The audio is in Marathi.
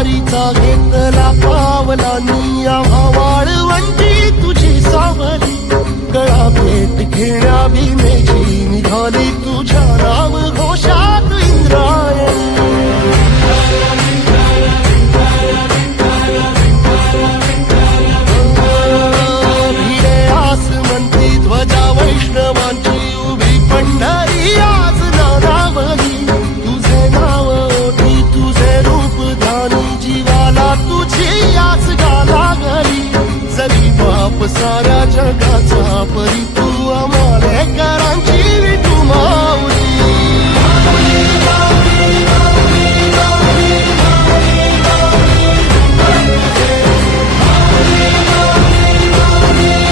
वारीचा घेतला पावलांनी आम्हा वाळवंटी तुझी सावली गळा भेट घेण्या भीमेची निघाली तुझ्या नाम घोषात इंद्रायणी भिडे आसमंती ध्वजा वैष्णवांची उभी पंढरी आज नानावली तुझे नाव ओठी तुझे रूप ध्यानी जीवाला तुझी आज गाला गली जरी बाप साऱ्या जगाचा परी तू आम्हाले करांची